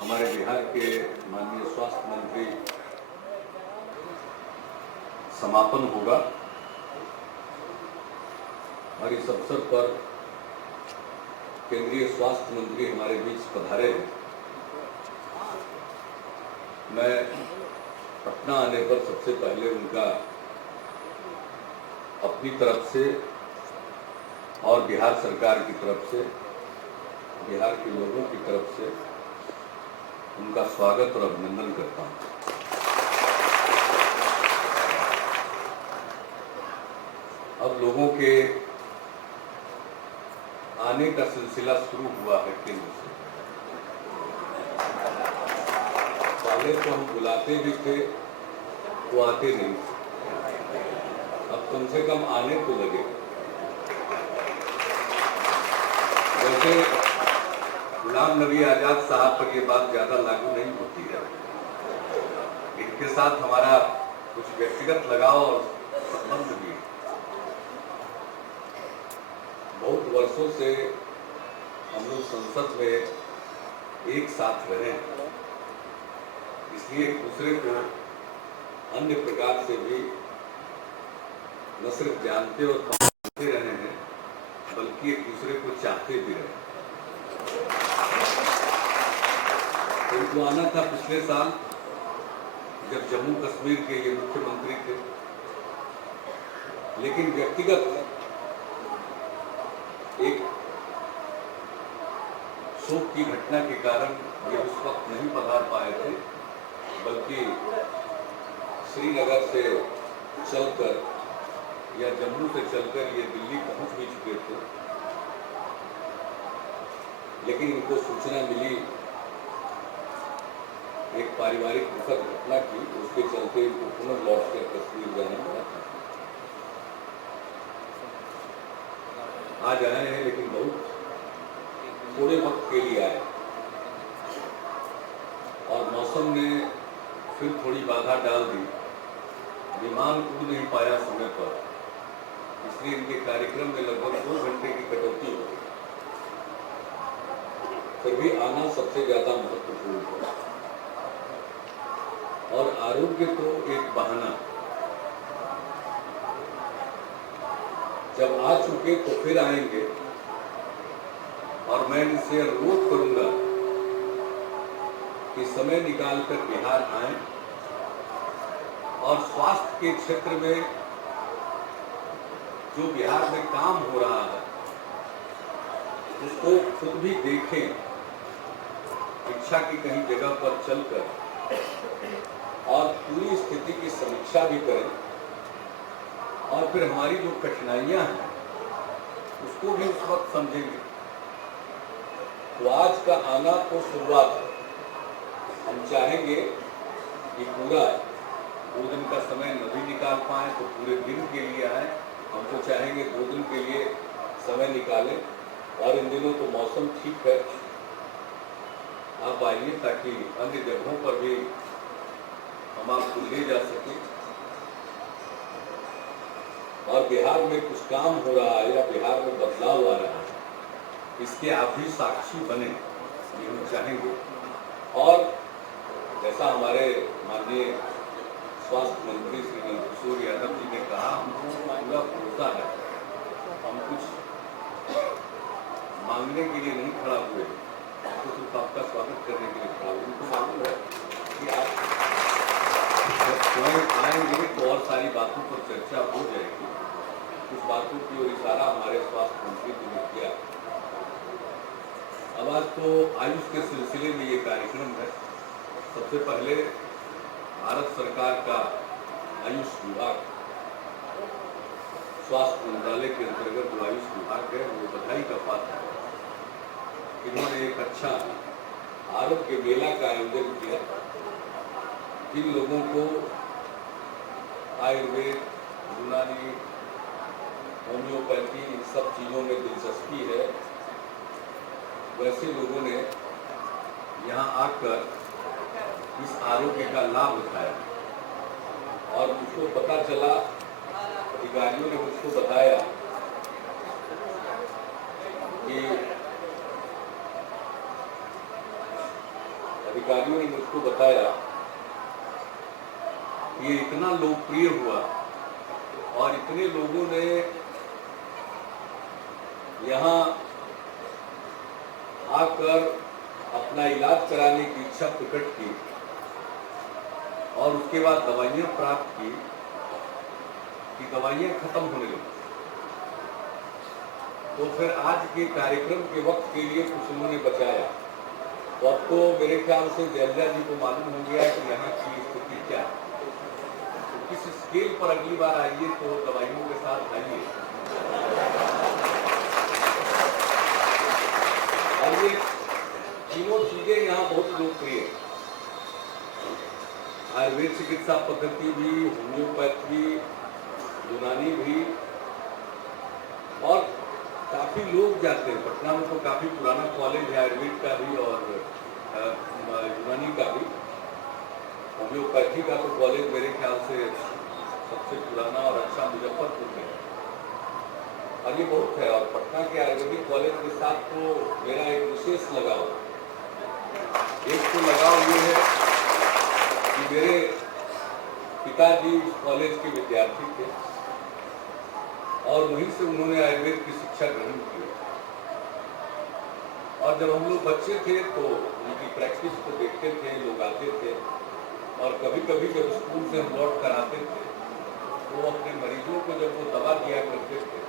हमारे बिहार के माननीय स्वास्थ्य मंत्री समापन होगा और इस अवसर पर केंद्रीय स्वास्थ्य मंत्री हमारे बीच पधारे हैं। मैं पटना आने पर सबसे पहले उनका अपनी तरफ से और बिहार सरकार की तरफ से, बिहार के लोगों की तरफ से उनका स्वागत और अभिनंदन करता हूं। अब लोगों के आने का सिलसिला शुरू हुआ है केंद्र से। पहले तो हम बुलाते भी थे तो आते नहीं, अब कम से कम आने को लगे। वैसे गुलाम नबी आजाद साहब पर ये बात ज्यादा लागू नहीं होती है। इनके साथ हमारा कुछ व्यक्तिगत लगाव और संबंध भी है। बहुत वर्षों से हम लोग संसद में एक साथ रहे, इसलिए एक दूसरे को अन्य प्रकार से भी न सिर्फ जानते और समझते रहे हैं, बल्कि एक दूसरे को चाहते भी रहे। उनको आना था पिछले साल जब जम्मू कश्मीर के ये मुख्यमंत्री थे, लेकिन व्यक्तिगत एक शोक की घटना के कारण ये उस वक्त नहीं पधार पाए थे, बल्कि श्रीनगर से चलकर या जम्मू से चलकर ये दिल्ली पहुंच भी चुके थे। लेकिन इनको सूचना मिली एक पारिवारिक दुखद घटना की, उसके चलते इनको पुनः लौट कर कश्मीर जाना पड़ा था। आज आए हैं, लेकिन बहुत थोड़े वक्त के लिए आए और मौसम ने फिर थोड़ी बाधा डाल दी। विमान उड़ नहीं पाया समय पर, इसलिए इनके कार्यक्रम में लगभग 2 घंटे की कटौती हो गई। फिर भी आना सबसे ज्यादा महत्वपूर्ण है और आरोग्य तो एक बहाना। जब आ चुके तो फिर आएंगे और मैं इनसे अनुरोध करूंगा कि समय निकालकर बिहार आएं और स्वास्थ्य के क्षेत्र में जो बिहार में काम हो रहा है उसको खुद भी देखें, शिक्षा की कहीं जगह पर चलकर और पूरी स्थिति की समीक्षा भी करें और फिर हमारी जो कठिनाइयां हैं उसको भी उस वक्त समझेंगे। तो आज का आना तो शुरुआत है। हम चाहेंगे कि पूरा 2 दिन का समय न भी निकाल पाए तो पूरे दिन के लिए आए। हम तो चाहेंगे 2 दिन के लिए समय निकालें और इन दिनों तो मौसम ठीक है, आप आइए ताकि अन्य जगहों पर भी हम आपको ले जा सकें। और बिहार में कुछ काम हो रहा है या बिहार में बदलाव आ रहा है, इसके आप भी साक्षी बने, ये हम चाहेंगे। और जैसा हमारे माननीय स्वास्थ्य मंत्री श्री किशोर यादव जी ने कहा, हमको पूरा भरोसा है। हम कुछ मांगने के लिए नहीं खड़ा हुए, तो सिर्फ आपका स्वागत करने के लिए खड़ा हुए। उनको मालूम है कि आप जब स्वयं आएंगे तो और सारी बातों पर चर्चा हो जाएगी। कुछ बातों की ओर इशारा हमारे स्वास्थ्य मंत्री जी ने किया। अब आज तो आयुष के सिलसिले में ये कार्यक्रम है। सबसे पहले भारत सरकार का आयुष विभाग, स्वास्थ्य मंत्रालय के अंतर्गत जो आयुष विभाग है, वो बधाई का पात्र है। इन्होंने एक अच्छा आरोग्य मेला का आयोजन किया। जिन लोगों को आयुर्वेद, यूनानी, होम्योपैथी, इन सब चीज़ों में दिलचस्पी है, वैसे लोगों ने यहाँ आकर इस आरोग्य का लाभ उठाया और मुझको पता चला, अधिकारियों ने मुझको बताया कि अधिकारियों ने मुझको बताया ये इतना लोकप्रिय हुआ और इतने लोगों ने यहाँ आकर अपना इलाज कराने की इच्छा प्रकट की और उसके बाद दवाइयाँ प्राप्त की कि दवाइयाँ खत्म होने लगी। तो फिर आज के कार्यक्रम के वक्त के लिए कुछ उन्होंने बचाया। तो अब तो मेरे ख्याल से जयललिता जी को मालूम हो गया कि यहाँ की स्थिति क्या है। तो किस स्केल पर अगली बार आइए तो दवाइयों के साथ आइए। और ये तीनों चीजें यहाँ बहुत लोकप्रिय है। आयुर्वेद चिकित्सा पद्धति भी, होम्योपैथी, यूनानी भी, और काफी लोग जाते हैं। पटना में तो काफी पुराना कॉलेज है आयुर्वेद का भी और यूनानी का भी। होम्योपैथी का तो कॉलेज मेरे ख्याल से सबसे पुराना और अच्छा मुजफ्फरपुर में है और ये बहुत है। और पटना के आयुर्वेदिक कॉलेज के साथ तो मेरा एक विशेष लगाव, एक तो लगाव ये है कि मेरे पिताजी उस कॉलेज के विद्यार्थी थे और वहीं से उन्होंने आयुर्वेद की शिक्षा ग्रहण की। और जब हम लोग बच्चे थे तो उनकी प्रैक्टिस को देखते थे, लोग आते थे और कभी कभी जब स्कूल से हम लौट कर आते थे तो अपने मरीजों को जब वो दवा दिया करते थे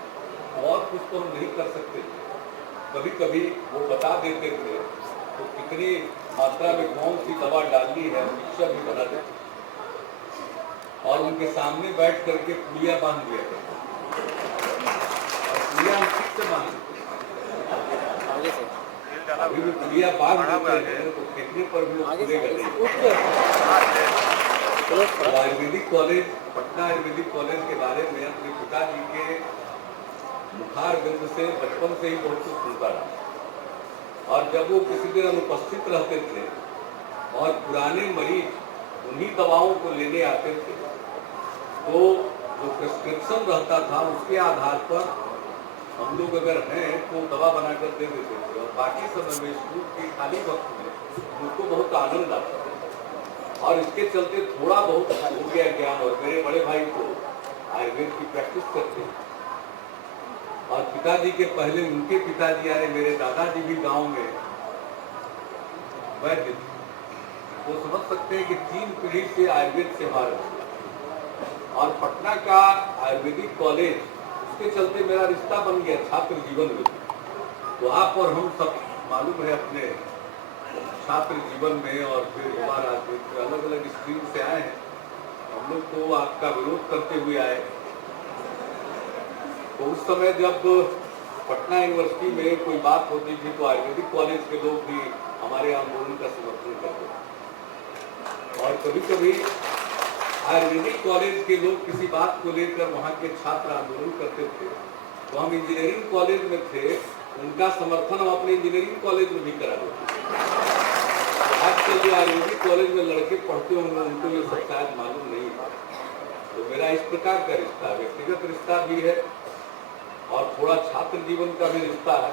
तो और कुछ तो हम नहीं कर सकते थे, कभी कभी वो बता देते थे तो कितनी मात्रा में कौन सी दवा डालनी है मिक्सचर भी बना देते और उनके सामने बैठ करके पुड़िया बांध दिया करते और पुड़िया हम ठीक से बांध देते। अभी भी पुड़िया बांध देते हैं तो फेंकने पर भी वो खुलेगा नहीं। आयुर्वेदिक कॉलेज, पटना आयुर्वेदिक कॉलेज के बारे में अपने पिताजी के मुखार बिंद से बचपन से ही बहुत कुछ सुनता रहा। और जब वो किसी दिन अनुपस्थित रहते थे और पुराने मरीज उन्हीं दवाओं को लेने आते थे तो जो प्रिस्क्रिप्शन रहता था उसके आधार पर हम लोग अगर हैं तो दवा बनाकर दे देते थे और बाकी समय में स्कूल के खाली वक्त में उनको बहुत आनंद आता था। और इसके चलते थोड़ा बहुत हो गया ज्ञान। और मेरे बड़े भाई तो आयुर्वेद की प्रैक्टिस करते हैं और पिताजी के पहले उनके पिताजी आए, मेरे दादाजी भी गांव में वैद्य थे। वो समझ सकते हैं कि 3 पीढ़ी से आयुर्वेद से हार और पटना का आयुर्वेदिक कॉलेज, उसके चलते मेरा रिश्ता बन गया छात्र जीवन में। तो आप और हम सब मालूम है अपने छात्र जीवन में और फिर युवा राजनीति अलग अलग स्ट्रीम से आए हैं। हम लोग तो आपका विरोध करते हुए आए। तो उस समय जब पटना यूनिवर्सिटी में कोई बात होती थी तो आयुर्वेदिक कॉलेज के लोग भी हमारे आंदोलन का समर्थन करते थे। और कभी कभी आयुर्वेदिक कॉलेज के लोग किसी बात को लेकर वहाँ के छात्र आंदोलन करते थे तो हम इंजीनियरिंग कॉलेज में थे, उनका समर्थन हम अपने इंजीनियरिंग कॉलेज में भी करा देते। आजकल जो आयुर्वेदिक कॉलेज में लड़के पढ़ते होंगे उनको ये सब शायद मालूम नहीं है। तो मेरा इस प्रकार का रिश्ता व्यक्तिगत रिश्ता भी है और थोड़ा छात्र जीवन का भी रिश्ता है।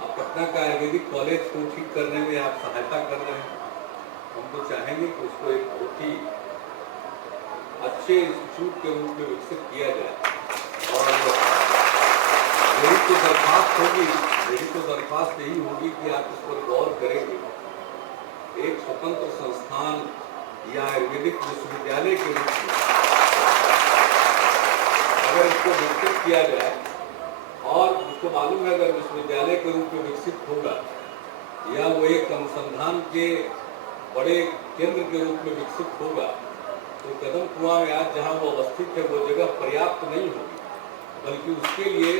अब पटना का आयुर्वेदिक कॉलेज को ठीक करने में आप सहायता कर रहे हैं। हम तो चाहेंगे कि उसको एक बहुत ही अच्छे इंस्टीट्यूट के रूप में विकसित किया जाए। और मेरी तो दरख्वास्त यही होगी कि आप इस पर गौर करेंगे। एक स्वतंत्र संस्थान या आयुर्वेदिक विश्वविद्यालय के रूप में अगर इसको विकसित किया जाए और उसको मालूम है अगर विश्वविद्यालय के रूप में विकसित होगा या वो एक अनुसंधान के बड़े केंद्र के रूप में विकसित होगा तो कदम कुआं में आज जहां वो अवस्थित है वो जगह पर्याप्त नहीं होगी, बल्कि उसके लिए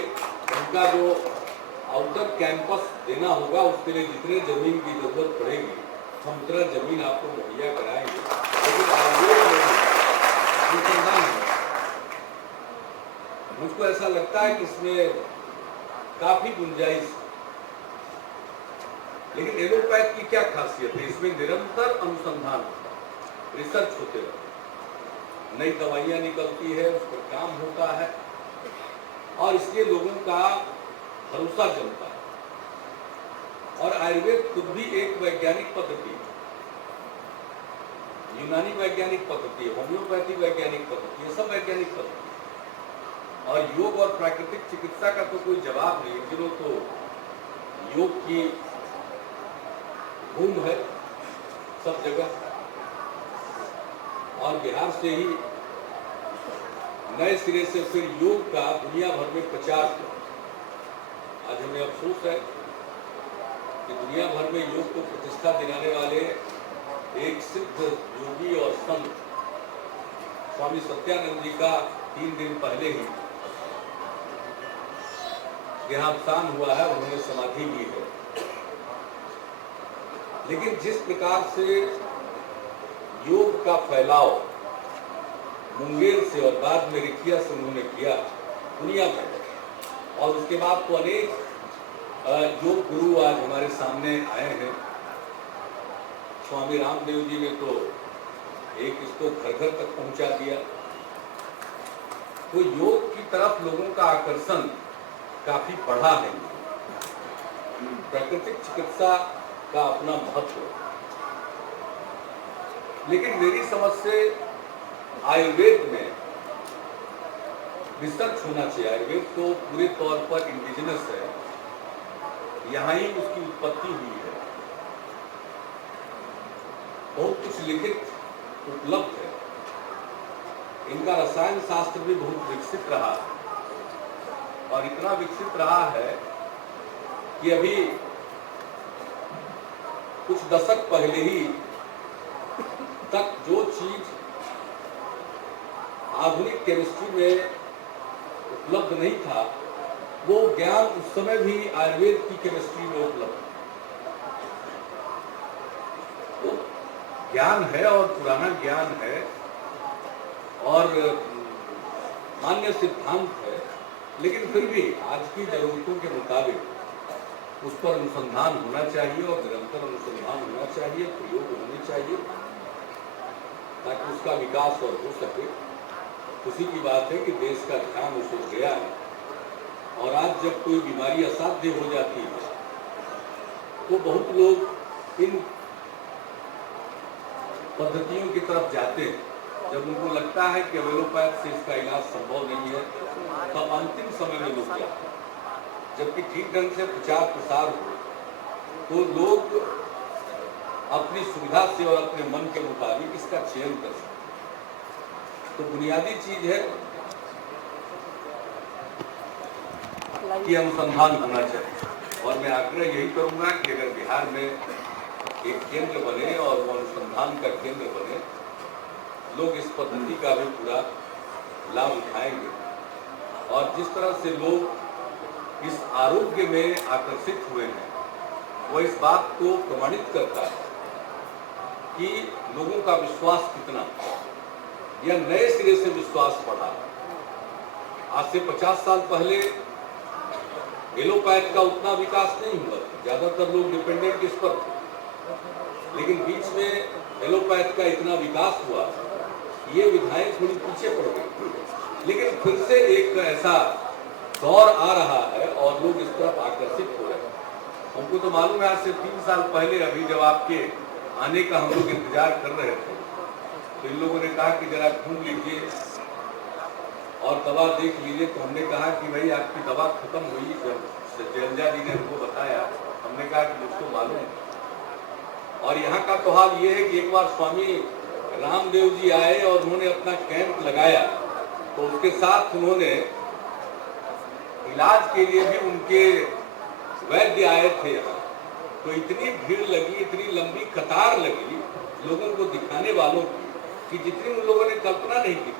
उनका जो आउटर कैंपस देना होगा उसके लिए जितने जमीन की जरूरत पड़ेगी हम उतना जमीन आपको मुहैया कराएंगे। लेकिन मुझको ऐसा लगता है कि इसमें काफी गुंजाइश। लेकिन एलोपैथ की क्या खासियत है? इसमें निरंतर अनुसंधान, रिसर्च होते रहते, नई दवाइयां निकलती है, उस पर काम होता है और इसलिए लोगों का भरोसा जमता है। और आयुर्वेद खुद भी एक वैज्ञानिक पद्धति है, यूनानी वैज्ञानिक पद्धति है, होम्योपैथी वैज्ञानिक पद्धति है, सब वैज्ञानिक पद्धति है। और योग और प्राकृतिक चिकित्सा का तो कोई जवाब नहीं, इन दिनों तो योग की धूम है सब जगह। और बिहार से ही नए सिरे से फिर योग का दुनिया भर में प्रचार हुआ। आज हमें अफसोस है कि दुनिया भर में योग को प्रतिष्ठा दिलाने वाले एक सिद्ध योगी और संत स्वामी सत्यानंद जी का 3 दिन पहले ही देहावसान हुआ है, उन्होंने समाधि ली है। लेकिन जिस प्रकार से योग का फैलाव मुंगेर से और बाद में रिखिया से उन्होंने किया दुनिया भर, और उसके बाद तो अनेक योग गुरु आज हमारे सामने आए हैं। स्वामी रामदेव जी ने तो एक इसको घर घर तक पहुंचा दिया। तो योग की तरफ लोगों का आकर्षण काफी बढ़ा है। प्राकृतिक चिकित्सा का अपना महत्व, लेकिन मेरी समझ से आयुर्वेद में रिसर्च होना चाहिए। आयुर्वेद तो पूरे तौर पर इंडिजिनस है, यहाँ ही उसकी उत्पत्ति हुई है, बहुत कुछ लिखित उपलब्ध है। इनका रसायन शास्त्र भी बहुत विकसित रहा और इतना विकसित रहा है कि अभी कुछ दशक पहले ही तक जो चीज आधुनिक केमिस्ट्री में उपलब्ध नहीं था, वो ज्ञान उस समय भी आयुर्वेद की केमिस्ट्री में उपलब्ध है। तो ज्ञान है और पुराना ज्ञान है और मान्य सिद्धांत है, लेकिन फिर भी आज की जरूरतों के मुताबिक उस पर अनुसंधान होना चाहिए और निरंतर अनुसंधान होना चाहिए, प्रयोग होने चाहिए ताकि उसका विकास और हो सके। खुशी की बात है कि देश का ध्यान उस ओर गया है और आज जब कोई बीमारी असाध्य हो जाती है तो बहुत लोग इन पद्धतियों की तरफ जाते हैं। जब उनको लगता है कि एलोपैथ से इसका इलाज संभव नहीं है, तब अंतिम समय में लोग जाते हैं। जबकि ठीक ढंग से प्रचार प्रसार हो तो लोग अपनी सुविधा से और अपने मन के मुताबिक इसका चयन कर सकते। तो बुनियादी चीज है कि अनुसंधान होना चाहिए और मैं आग्रह यही करूंगा कि अगर बिहार में एक केंद्र बने और वो अनुसंधान का केंद्र बने, लोग इस पद्धति का भी पूरा लाभ उठाएंगे। और जिस तरह से लोग इस आरोग्य में आकर्षित हुए हैं, वो इस बात को प्रमाणित करता है कि लोगों का विश्वास कितना या नए सिरे से विश्वास बढ़ा। आज से 50 साल पहले एलोपैथ का उतना विकास नहीं हुआ, ज्यादातर लोग डिपेंडेंट इस पर थे, लेकिन बीच में एलोपैथ का इतना विकास हुआ, ये विधाएं थोड़ी पीछे पड़ गई। लेकिन फिर से एक ऐसा दौर आ रहा है और लोग इस तरफ आकर्षित हो रहे हैं। हमको तो मालूम है आज से 3 साल पहले, अभी जब आपके आने का हम लोग इंतजार कर रहे थे, तो इन लोगों ने कहा कि जरा घूम लीजिए और दवा देख लीजिए। तो हमने कहा कि भाई आपकी दवा खत्म हुई। जब जैलजा जी ने हमको बताया, हमने कहा कि मुझको मालूम है। और यहाँ का तो हाल ये है कि एक बार स्वामी रामदेव जी आए और उन्होंने अपना कैंप लगाया, तो उसके साथ उन्होंने इलाज के लिए भी उनके वैद्य आए थे यहाँ। तो इतनी भीड़ लगी, इतनी लंबी कतार लगी लोगों को दिखाने वालों की कि जितनी उन लोगों ने कल्पना नहीं की।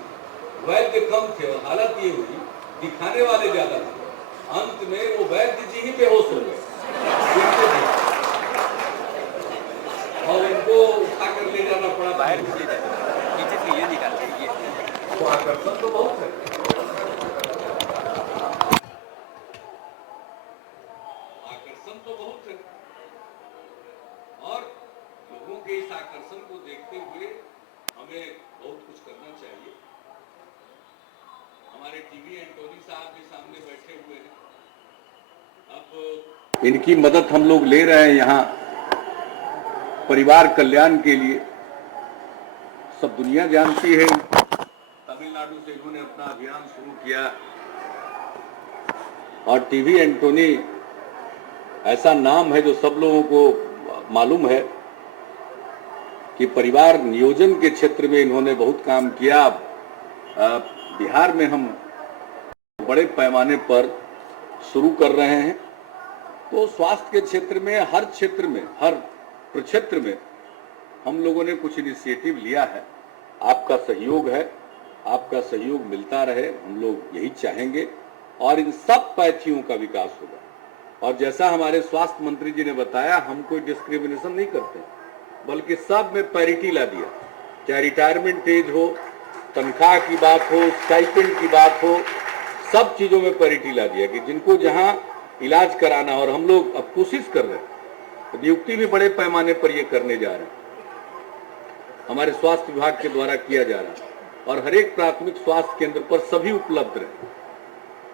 वैद्य कम थे और हालत ये हुई दिखाने वाले ज्यादा थे। अंत में वो वैद्य जी ही बेहोश हो गए और उनको उठा कर ले जाना पड़ा। बाहर ये निकालते हैं। तो आकर्षण तो बहुत है। आकर्षण तो बहुत है और लोगों के इस आकर्षण को देखते हुए हमें बहुत कुछ करना चाहिए। हमारे टीवी एंटोनी साहब भी सामने बैठे हुए हैं। अब इनकी मदद हम लोग ले रहे हैं यहाँ परिवार कल्याण के लिए। सब दुनिया जानती है, तमिलनाडु से इन्होंने अपना अभियान शुरू किया और टीवी एंटोनी ऐसा नाम है जो सब लोगों को मालूम है कि परिवार नियोजन के क्षेत्र में इन्होंने बहुत काम किया। बिहार में हम बड़े पैमाने पर शुरू कर रहे हैं। तो स्वास्थ्य के क्षेत्र में, हर क्षेत्र में, हर प्रक्षेत्र में हम लोगों ने कुछ इनिशिएटिव लिया है। आपका सहयोग है, आपका सहयोग मिलता रहे, हम लोग यही चाहेंगे और इन सब पैथियों का विकास होगा। और जैसा हमारे स्वास्थ्य मंत्री जी ने बताया, हम कोई डिस्क्रिमिनेशन नहीं करते, बल्कि सब में पैरिटी ला दिया। चाहे रिटायरमेंट एज हो, तनख्वाह की बात हो, स्टाइपेंड की बात हो, सब चीजों में पैरिटी ला दिया कि जिनको जहां इलाज कराना। और हम लोग अब कोशिश कर रहे हैं, नियुक्ति भी बड़े पैमाने पर ये करने जा रहे हैं, हमारे स्वास्थ्य विभाग के द्वारा किया जा रहा है। और हर एक प्राथमिक स्वास्थ्य केंद्र पर सभी उपलब्ध रहे,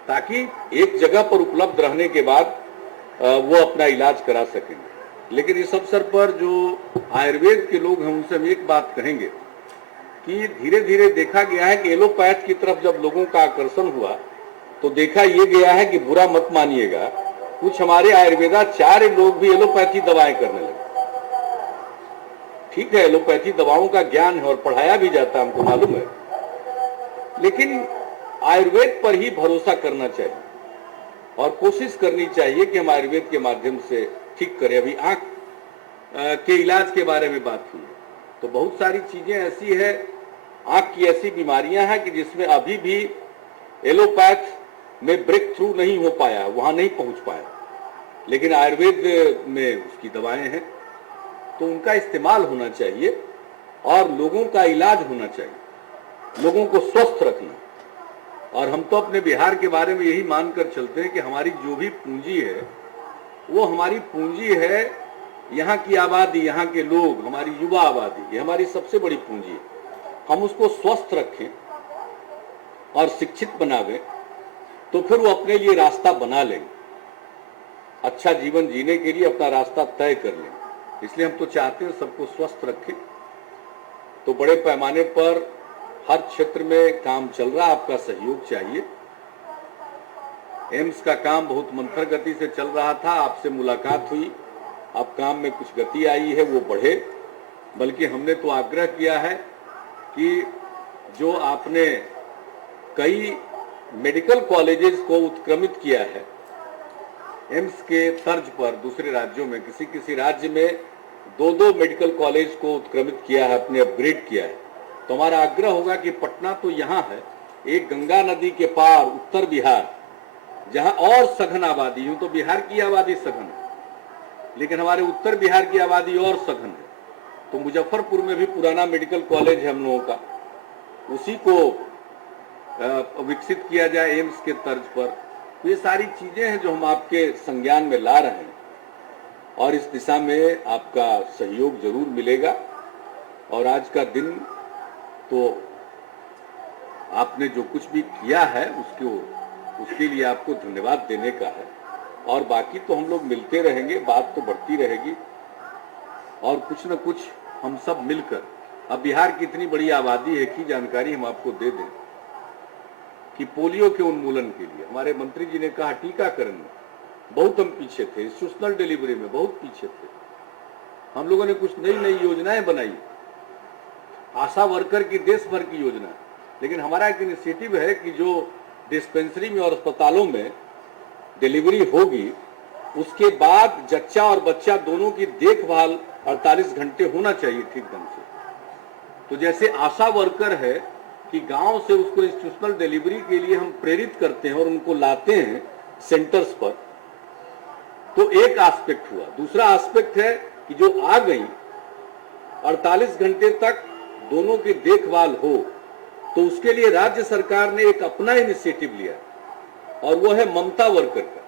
ताकि एक जगह पर उपलब्ध रहने के बाद वो अपना इलाज करा सकेंगे। लेकिन इस अवसर पर जो आयुर्वेद के लोग हैं उनसे हम एक बात कहेंगे कि धीरे धीरे देखा गया है कि एलोपैथ की तरफ जब लोगों का आकर्षण हुआ तो देखा ये गया है कि बुरा मत मानिएगा, कुछ हमारे आयुर्वेदाचार्य लोग भी एलोपैथी दवाएं करने लगे। ठीक है, एलोपैथी दवाओं का ज्ञान है और पढ़ाया भी जाता है, हमको मालूम है, लेकिन आयुर्वेद पर ही भरोसा करना चाहिए और कोशिश करनी चाहिए कि हम आयुर्वेद के माध्यम से ठीक करें। अभी आंख के इलाज के बारे में बात हुई, तो बहुत सारी चीजें ऐसी है, आंख की ऐसी बीमारियां हैं कि जिसमें अभी भी एलोपैथ में ब्रेक थ्रू नहीं हो पाया, वहां नहीं पहुंच पाया, लेकिन आयुर्वेद में उसकी दवाएं हैं। तो उनका इस्तेमाल होना चाहिए और लोगों का इलाज होना चाहिए, लोगों को स्वस्थ रखना। और हम तो अपने बिहार के बारे में यही मानकर चलते हैं कि हमारी जो भी पूंजी है वो हमारी पूंजी है, यहाँ की आबादी, यहाँ के लोग, हमारी युवा आबादी, ये हमारी सबसे बड़ी पूंजी है। हम उसको स्वस्थ रखें और शिक्षित बनावें तो फिर वो अपने लिए रास्ता बना लेंगे, अच्छा जीवन जीने के लिए अपना रास्ता तय कर लेंगे। इसलिए हम तो चाहते हैं सबको स्वस्थ रखें। तो बड़े पैमाने पर हर क्षेत्र में काम चल रहा, आपका सहयोग चाहिए। एम्स का काम बहुत मंथर गति से चल रहा था, आपसे मुलाकात हुई, अब काम में कुछ गति आई है, वो बढ़े। बल्कि हमने तो आग्रह किया है कि जो आपने कई मेडिकल कॉलेजेस को उत्क्रमित किया है एम्स के तर्ज पर दूसरे राज्यों में, किसी किसी राज्य में 2-2 मेडिकल कॉलेज को उत्क्रमित किया है, अपने अपग्रेड किया है। तो हमारा आग्रह होगा कि पटना तो यहाँ है, एक गंगा नदी के पार उत्तर बिहार, जहाँ और सघन आबादी, यूं तो बिहार की आबादी सघन है, लेकिन हमारे उत्तर बिहार की आबादी और सघन है। तो मुजफ्फरपुर में भी पुराना मेडिकल कॉलेज है हम लोगों का, उसी को विकसित किया जाए एम्स के तर्ज पर। तो ये सारी चीजें हैं जो हम आपके संज्ञान में ला रहे हैं और इस दिशा में आपका सहयोग जरूर मिलेगा। और आज का दिन तो आपने जो कुछ भी किया है उसके लिए आपको धन्यवाद देने का है। और बाकी तो हम लोग मिलते रहेंगे, बात तो बढ़ती रहेगी और कुछ न कुछ हम सब मिलकर, अब बिहार की इतनी बड़ी आबादी है की जानकारी हम आपको दे दें कि पोलियो के उन्मूलन के लिए हमारे मंत्री जी ने कहा टीकाकरण में बहुत हम पीछे थे, इंस्टीट्यूशनल डिलीवरी में बहुत पीछे थे। हम लोगों ने कुछ नई नई योजनाएं बनाई, आशा वर्कर की देश भर की योजना। लेकिन हमारा एक इनिशिएटिव है कि जो डिस्पेंसरी में और अस्पतालों में डिलीवरी होगी उसके बाद जच्चा और बच्चा दोनों की देखभाल 48 घंटे होना चाहिए ठीक ढंग से। तो जैसे आशा वर्कर है कि गांव से उसको इंस्टीट्यूशनल डिलीवरी के लिए हम प्रेरित करते हैं और उनको लाते हैं सेंटर्स पर, तो एक एस्पेक्ट हुआ। दूसरा एस्पेक्ट है कि जो आ गई 48 घंटे तक दोनों की देखभाल हो, तो उसके लिए राज्य सरकार ने एक अपना इनिशिएटिव लिया और वो है ममता वर्कर का।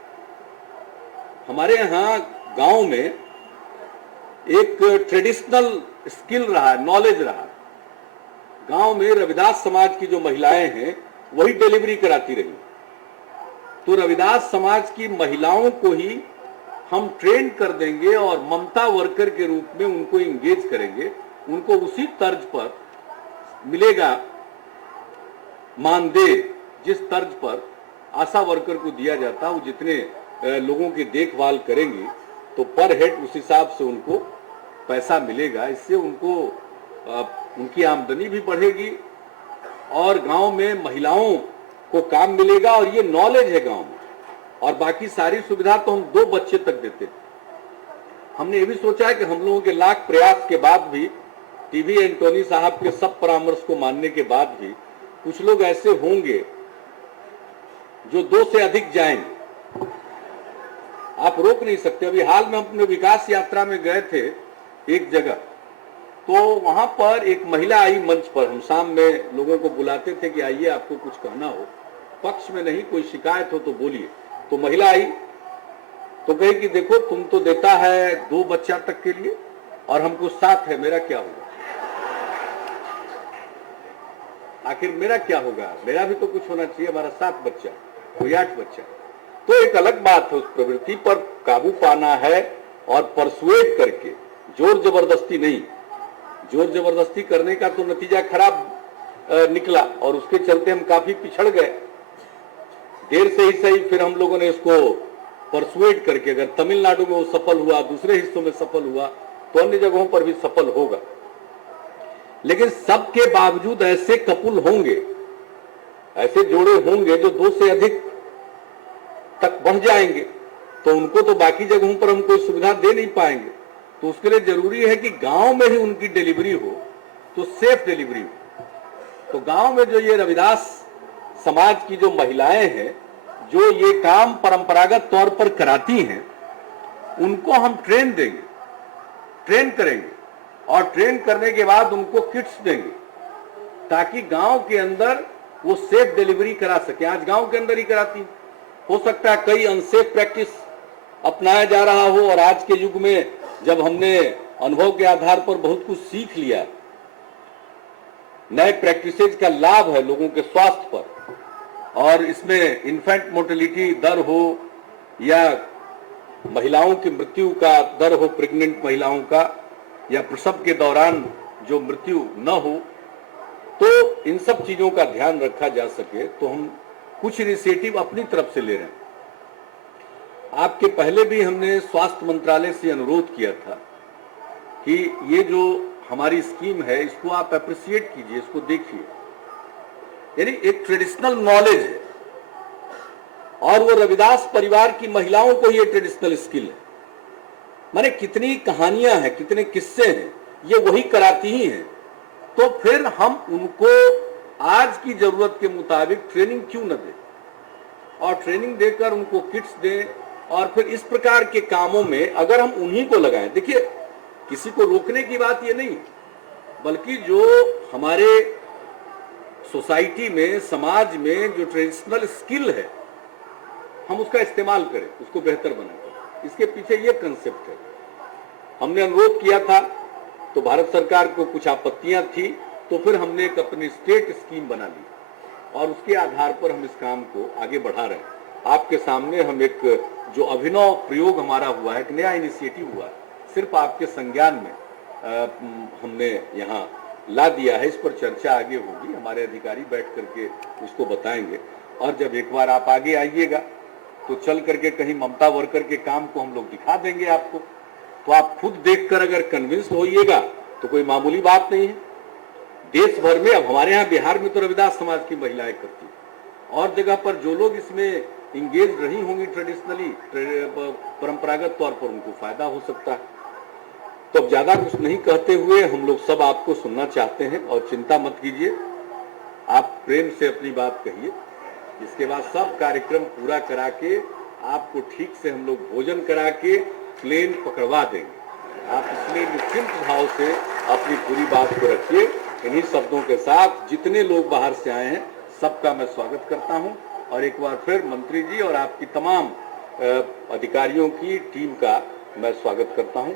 हमारे यहाँ गांव में एक ट्रेडिशनल स्किल रहा, नॉलेज रहा। गांव में रविदास समाज की जो महिलाएं हैं वही डिलीवरी कराती रही। तो रविदास समाज की महिलाओं को ही हम ट्रेन कर देंगे और ममता वर्कर के रूप में उनको इंगेज करेंगे। उनको उसी तर्ज पर मिलेगा मानदेय जिस तर्ज पर आशा वर्कर को दिया जाता, वो जितने लोगों की देखभाल करेंगी तो पर हेड उस हिसाब से उनको पैसा मिलेगा। इससे उनको उनकी आमदनी भी बढ़ेगी और गांव में महिलाओं को काम मिलेगा और ये नॉलेज है गांव में। और बाकी सारी सुविधा तो हम 2 बच्चे तक देते हैं। हमने ये भी सोचा है कि हम लोगों के लाख प्रयास के बाद भी, टीवी एंटोनी साहब के सब परामर्श को मानने के बाद भी कुछ लोग ऐसे होंगे जो 2 से अधिक जाएंगे, आप रोक नहीं सकते। अभी हाल में हम अपने विकास यात्रा में गए थे एक जगह, तो वहां पर एक महिला आई मंच पर। हम शाम में लोगों को बुलाते थे कि आइए आपको कुछ कहना हो, पक्ष में नहीं, कोई शिकायत हो तो बोलिए। तो महिला आई तो कही कि देखो तुम तो देता है 2 बच्चा तक के लिए और हमको 7 है, मेरा क्या होगा? आखिर मेरा क्या होगा? मेरा भी तो कुछ होना चाहिए। हमारा 7 बच्चा, कोई 8 बच्चा। तो एक अलग बात है, उस प्रवृत्ति पर काबू पाना है और परसुएट करके, जोर जबरदस्ती नहीं। जोर जबरदस्ती करने का तो नतीजा खराब निकला और उसके चलते हम काफी पिछड़ गए। देर से ही सही फिर हम लोगों ने इसको परसुएट करके, अगर तमिलनाडु में वो सफल हुआ, दूसरे हिस्सों में सफल हुआ, तो अन्य जगहों पर भी सफल होगा। लेकिन सबके बावजूद ऐसे कपुल होंगे, ऐसे जोड़े होंगे जो 2 से अधिक तक बढ़ जाएंगे, तो उनको तो बाकी जगहों पर हम कोई सुविधा दे नहीं पाएंगे। तो उसके लिए जरूरी है कि गांव में ही उनकी डिलीवरी हो, तो सेफ डिलीवरी हो। तो गांव में जो ये रविदास समाज की जो महिलाएं हैं, जो ये काम परंपरागत तौर पर कराती हैं, उनको हम ट्रेन देंगे, ट्रेन करेंगे और ट्रेन करने के बाद उनको किट्स देंगे ताकि गांव के अंदर वो सेफ डिलीवरी करा सके। आज गांव के अंदर ही कराती, हो सकता है कई अनसेफ प्रैक्टिस अपनाया जा रहा हो, और आज के युग में जब हमने अनुभव के आधार पर बहुत कुछ सीख लिया, नए प्रैक्टिसेज का लाभ है लोगों के स्वास्थ्य पर, और इसमें इन्फेंट मोर्टेलिटी दर हो या महिलाओं की मृत्यु का दर हो, प्रेग्नेंट महिलाओं का, या प्रसव के दौरान जो मृत्यु न हो, तो इन सब चीजों का ध्यान रखा जा सके। तो हम कुछ इनिशिएटिव अपनी तरफ से ले रहे हैं। आपके पहले भी हमने स्वास्थ्य मंत्रालय से अनुरोध किया था कि ये जो हमारी स्कीम है इसको आप अप्रिशिएट कीजिए, इसको देखिए। यानी एक ट्रेडिशनल नॉलेज है और वो रविदास परिवार की महिलाओं को ये ट्रेडिशनल स्किल है। माने कितनी कहानियां हैं, कितने किस्से हैं, ये वही कराती ही हैं। तो फिर हम उनको आज की जरूरत के मुताबिक ट्रेनिंग क्यों न दें, और ट्रेनिंग देकर उनको किट्स दें, और फिर इस प्रकार के कामों में अगर हम उन्हीं को लगाएं। देखिए, किसी को रोकने की बात ये नहीं, बल्कि जो हमारे सोसाइटी में, समाज में जो ट्रेडिशनल स्किल है, हम उसका इस्तेमाल करें, उसको बेहतर बनाएं। इसके पीछे ये कंसेप्ट है। हमने अनुरोध किया था तो भारत सरकार को कुछ आपत्तियां थी, तो फिर हमने एक अपनी स्टेट स्कीम बना ली और उसके आधार पर हम इस काम को आगे बढ़ा रहे हैं। आपके सामने हम एक जो अभिनव प्रयोग हमारा हुआ है, एक नया इनिशिएटिव हुआ है, सिर्फ आपके संज्ञान में हमने यहाँ ला दिया है। इस पर चर्चा आगे होगी, हमारे अधिकारी बैठ करके उसको बताएंगे। और जब एक बार आप आगे आइएगा तो चल करके कहीं ममता वर्कर के काम को हम लोग दिखा देंगे आपको, तो आप खुद देखकर अगर कन्विंस होइएगा तो कोई मामूली बात नहीं है। देश भर में, अब हमारे यहाँ बिहार में तो रविदास समाज की महिलाएं करती हैं, और जगह पर जो लोग इसमें इंगेज रही होंगी ट्रेडिशनली, परंपरागत तौर पर, उनको फायदा हो सकता है। तो अब ज्यादा कुछ नहीं कहते हुए हम लोग सब आपको सुनना चाहते हैं, और चिंता मत कीजिए, आप प्रेम से अपनी बात कहिए। इसके बाद सब कार्यक्रम पूरा करा के आपको ठीक से हम लोग भोजन करा के प्लेन पकड़वा देंगे। आप इसलिए निश्चिंत भाव से अपनी पूरी बात को रखिए। इन्हीं शब्दों के साथ जितने लोग बाहर से आए हैं सबका मैं स्वागत करता हूं, और एक बार फिर मंत्री जी और आपकी तमाम अधिकारियों की टीम का मैं स्वागत करता हूं।